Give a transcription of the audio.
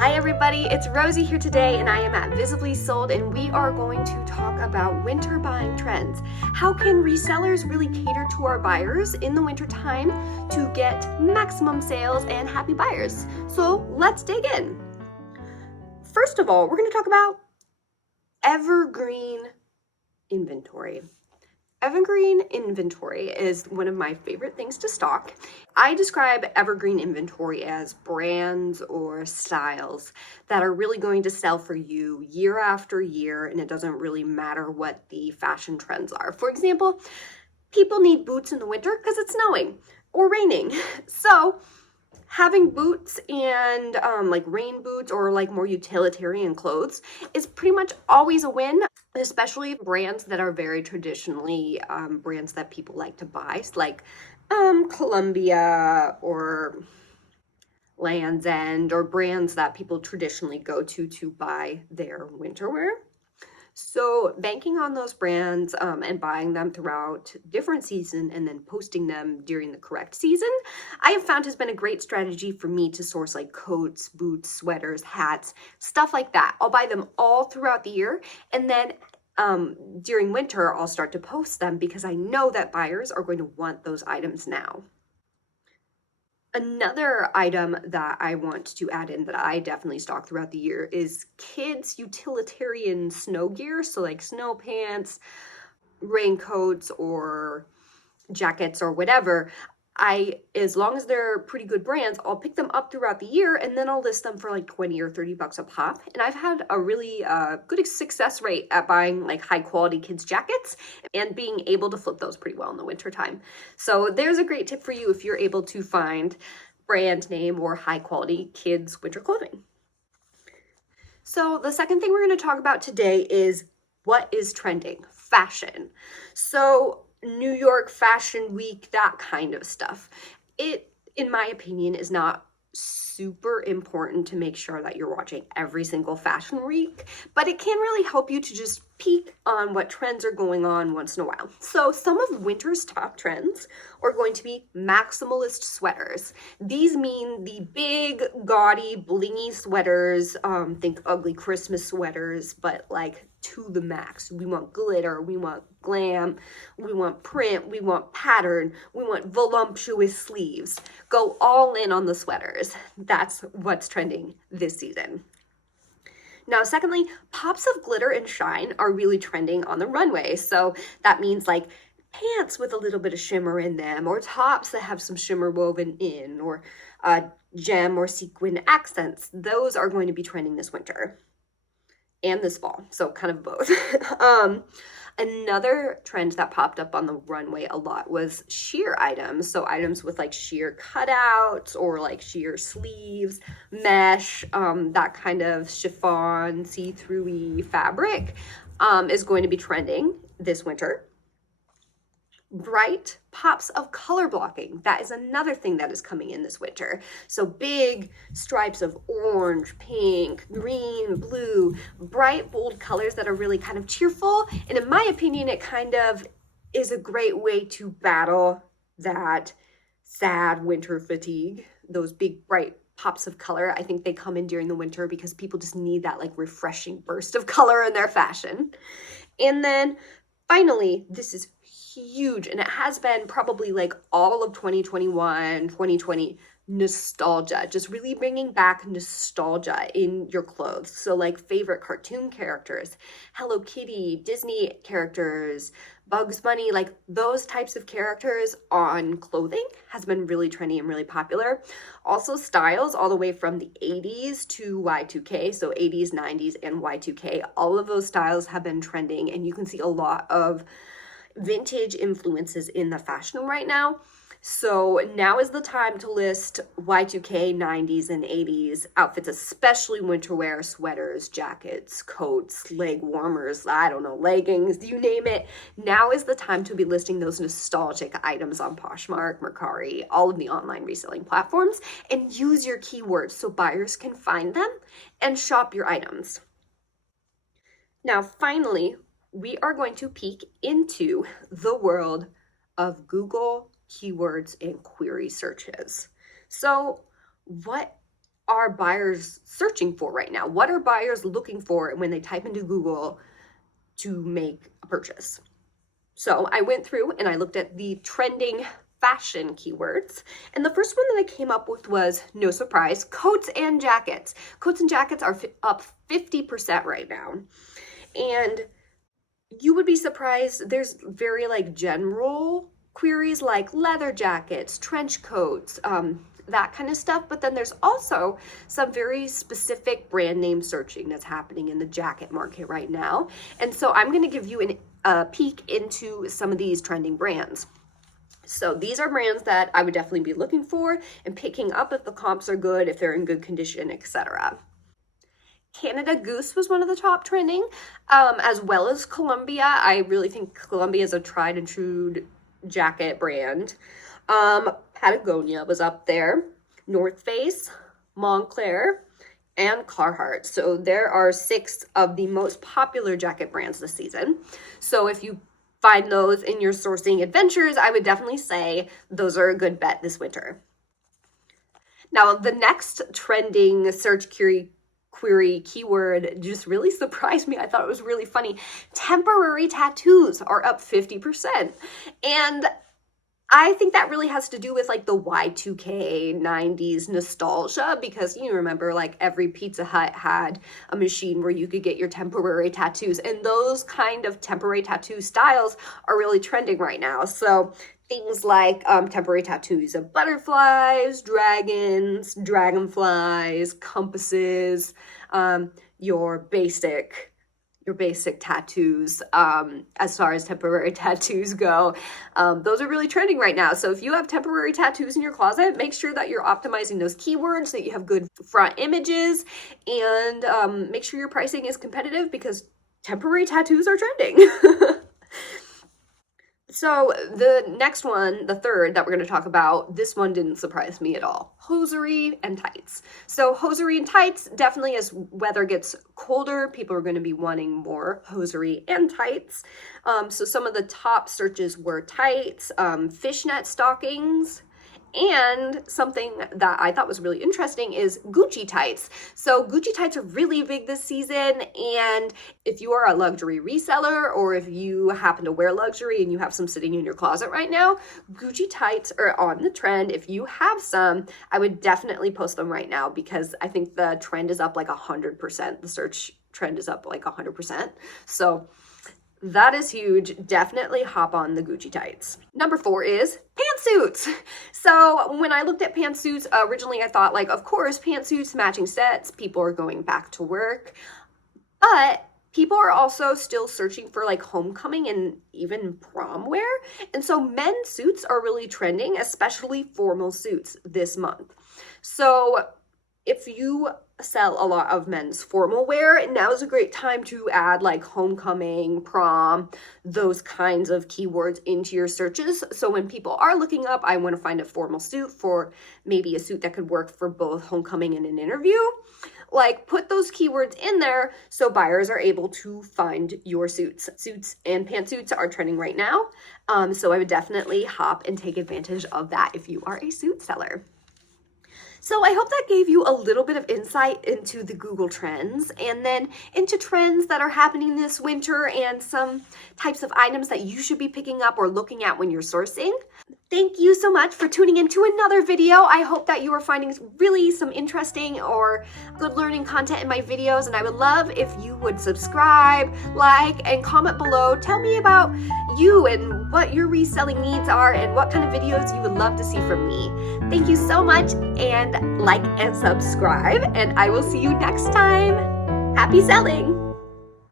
Hi everybody, it's Rosie here today and I am at Visibly Sold and we are going to talk about winter buying trends. How can resellers really cater to our buyers in the winter time to get maximum sales and happy buyers? So let's dig in. First of all, we're going to talk about Evergreen Inventory. Evergreen Inventory is one of my favorite things to stock. I describe Evergreen Inventory as brands or styles that are really going to sell for you year after year, and it doesn't really matter what the fashion trends are. For example, people need boots in the winter because it's snowing or raining. So having boots and like rain boots or like more utilitarian clothes is pretty much always a win, especially brands that are very traditionally brands that people like to buy, like Columbia or Land's End, or brands that people traditionally go to buy their winter wear. So banking on those brands and buying them throughout different season and then posting them during the correct season, I have found has been a great strategy for me to source like coats, boots, sweaters, hats, stuff like that. I'll buy them all throughout the year, and then during winter, I'll start to post them because I know that buyers are going to want those items now. Another item that I want to add in that I definitely stock throughout the year is kids' utilitarian snow gear. So like snow pants, raincoats, or jackets or whatever. As long as they're pretty good brands, I'll pick them up throughout the year and then I'll list them for like 20 or 30 bucks a pop. And I've had a really good success rate at buying like high quality kids jackets and being able to flip those pretty well in the winter time. So there's a great tip for you if you're able to find brand name or high quality kids winter clothing. So the second thing we're going to talk about today is what is trending, fashion. So New York Fashion Week, that kind of stuff. It, in my opinion, is not super important to make sure that you're watching every single fashion week, but it can really help you to just peek on what trends are going on once in a while. So some of winter's top trends are going to be maximalist sweaters. These mean the big, gaudy, blingy sweaters. Think ugly Christmas sweaters, but like to the max. We want glitter, we want glam, we want print, we want pattern, we want voluptuous sleeves. Go all in on the sweaters. That's what's trending this season. Now, secondly, pops of glitter and shine are really trending on the runway. So that means like pants with a little bit of shimmer in them, or tops that have some shimmer woven in, or gem or sequin accents. Those are going to be trending this winter and this fall, so kind of both. Another trend that popped up on the runway a lot was sheer items. So items with like sheer cutouts or like sheer sleeves, mesh, that kind of chiffon, see-through-y fabric is going to be trending this winter. Bright pops of color blocking. That is another thing that is coming in this winter. So big stripes of orange, pink, green, blue, bright, bold colors that are really kind of cheerful. And in my opinion, it kind of is a great way to battle that sad winter fatigue. Those big, bright pops of color, I think they come in during the winter because people just need that like refreshing burst of color in their fashion. And then finally, this is huge, and it has been probably like all of 2021, 2020, nostalgia, just really bringing back nostalgia in your clothes. So like favorite cartoon characters, Hello Kitty, Disney characters, Bugs Bunny, like those types of characters on clothing has been really trendy and really popular. Also styles all the way from the 80s to Y2K, so 80s, 90s, and Y2K. All of those styles have been trending, and you can see a lot of vintage influences in the fashion right now. So now is the time to list Y2K, 90s, and 80s outfits, especially winter wear, sweaters, jackets, coats, leg warmers, I don't know, leggings, you name it. Now is the time to be listing those nostalgic items on Poshmark, Mercari, all of the online reselling platforms, and use your keywords so buyers can find them and shop your items. Now, finally, we are going to peek into the world of Google keywords and query searches. So what are buyers searching for right now? What are buyers looking for when they type into Google to make a purchase? So I went through and I looked at the trending fashion keywords. And the first one that I came up with was, no surprise, coats and jackets. Coats and jackets are up 50% right now. And you would be surprised, there's very like general queries like leather jackets, trench coats, that kind of stuff. But then there's also some very specific brand name searching that's happening in the jacket market right now. And so I'm going to give you a peek into some of these trending brands. So these are brands that I would definitely be looking for and picking up if the comps are good, if they're in good condition, etc. Canada Goose was one of the top trending, as well as Columbia. I really think Columbia is a tried and true jacket brand. Patagonia was up there, North Face, Montclair, and Carhartt. So there are 6 of the most popular jacket brands this season. So if you find those in your sourcing adventures, I would definitely say those are a good bet this winter. Now, the next trending search query keyword just really surprised me. I thought it was really funny. Temporary tattoos are up 50%. And I think that really has to do with like the Y2K 90s nostalgia, because you remember like every Pizza Hut had a machine where you could get your temporary tattoos, and those kind of temporary tattoo styles are really trending right now. So things like temporary tattoos of butterflies, dragons, dragonflies, compasses, your basic tattoos, as far as temporary tattoos go. Those are really trending right now. So if you have temporary tattoos in your closet, make sure that you're optimizing those keywords, that you have good front images, and make sure your pricing is competitive, because temporary tattoos are trending. So the next one, the third that we're going to talk about, this one didn't surprise me at all. Hosiery and tights. So hosiery and tights, definitely as weather gets colder, people are going to be wanting more hosiery and tights. So some of the top searches were tights, fishnet stockings, and something that I thought was really interesting is Gucci tights. So Gucci tights are really big this season, and if you are a luxury reseller, or if you happen to wear luxury and you have some sitting in your closet right now, Gucci tights are on the trend. If you have some, I would definitely post them right now, because I think the trend is up like 100%. The search trend is up like 100%. So that is huge. Definitely hop on the Gucci tights. Number 4 is pantsuits. So when I looked at pantsuits, originally I thought like, of course, pantsuits, matching sets, people are going back to work. But people are also still searching for like homecoming and even prom wear. And so men's suits are really trending, especially formal suits this month. So if you sell a lot of men's formal wear, now is a great time to add like homecoming, prom, those kinds of keywords into your searches. So when people are looking up, I want to find a formal suit, for maybe a suit that could work for both homecoming and an interview, like put those keywords in there so buyers are able to find your suits. Suits and pantsuits are trending right now. So I would definitely hop and take advantage of that if you are a suit seller. So I hope that gave you a little bit of insight into the Google Trends, and then into trends that are happening this winter, and some types of items that you should be picking up or looking at when you're sourcing. Thank you so much for tuning into another video. I hope that you are finding really some interesting or good learning content in my videos, and I would love if you would subscribe, like, and comment below. Tell me about you and what your reselling needs are, and what kind of videos you would love to see from me. Thank you so much, and like and subscribe, and I will see you next time. Happy selling!